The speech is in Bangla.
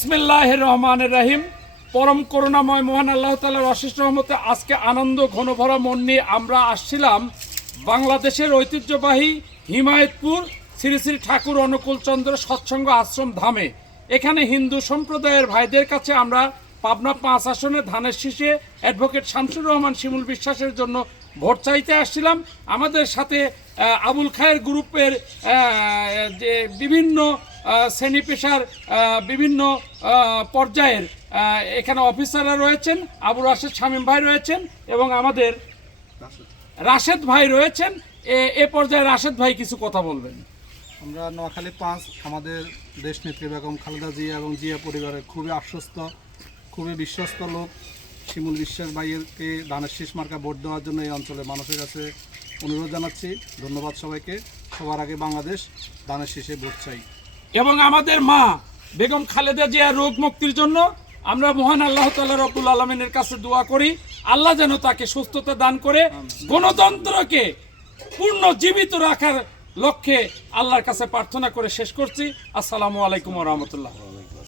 বিসমিল্লাহির রহমানির রহিম। পরম করুণাময় মহান আল্লাহ তাআলার অশেষ রহমতে আজকে আনন্দ ঘনভরা মন নিয়ে আমরা আসছিলাম বাংলাদেশের ঐতিহ্যবাহী হিমায়তপুর শ্রী শ্রী ঠাকুর অনুকূল চন্দ্র সৎসঙ্গ আশ্রম ধামে। এখানে হিন্দু সম্প্রদায়ের ভাইদের কাছে আমরা পাবনা 5 আসনে ধানের শীষে অ্যাডভোকেট শামসুর রহমান শিমুল বিশ্বাসের জন্য ভোট চাইতে আসছিলাম। আমাদের সাথে আবুল খায়ের গ্রুপের যে বিভিন্ন শ্রেণী পেশার বিভিন্ন পর্যায়ের এখানে অফিসাররা রয়েছেন। আবু রাশেদ শামীম ভাই রয়েছেন এবং আমাদের রাশেদ ভাই রয়েছেন। এ পর্যায়ে রাশেদ ভাই কিছু কথা বলবেন। আমরা নোয়াখালী 5 আমাদের দেশ নেত্রী বেগম খালেদা জিয়া এবং জিয়া পরিবারের খুবই আশ্বস্ত, খুবই বিশ্বস্ত লোক শিমুল বিশ্বাস ভাইয়েরকে ধানের শীষ মার্কা ভোট দেওয়ার জন্য এই অঞ্চলের মানুষের কাছে অনুরোধ জানাচ্ছি। ধন্যবাদ সবাইকে। সবার আগে বাংলাদেশ ধানের শীষে ভোট চাই। এবং আমাদের মা বেগম খালেদা জিয়া রোগ মুক্তির জন্য আমরা মহান আল্লাহ তাআলা রব্বুল আলামিনের কাছে দোয়া করি, আল্লাহ যেন তাকে সুস্থতা দান করে গণতন্ত্রকে পূর্ণ জীবিত রাখার লক্ষ্যে আল্লাহর কাছে প্রার্থনা করে শেষ করছি। আসসালামু আলাইকুম ওয়া রাহমাতুল্লাহ।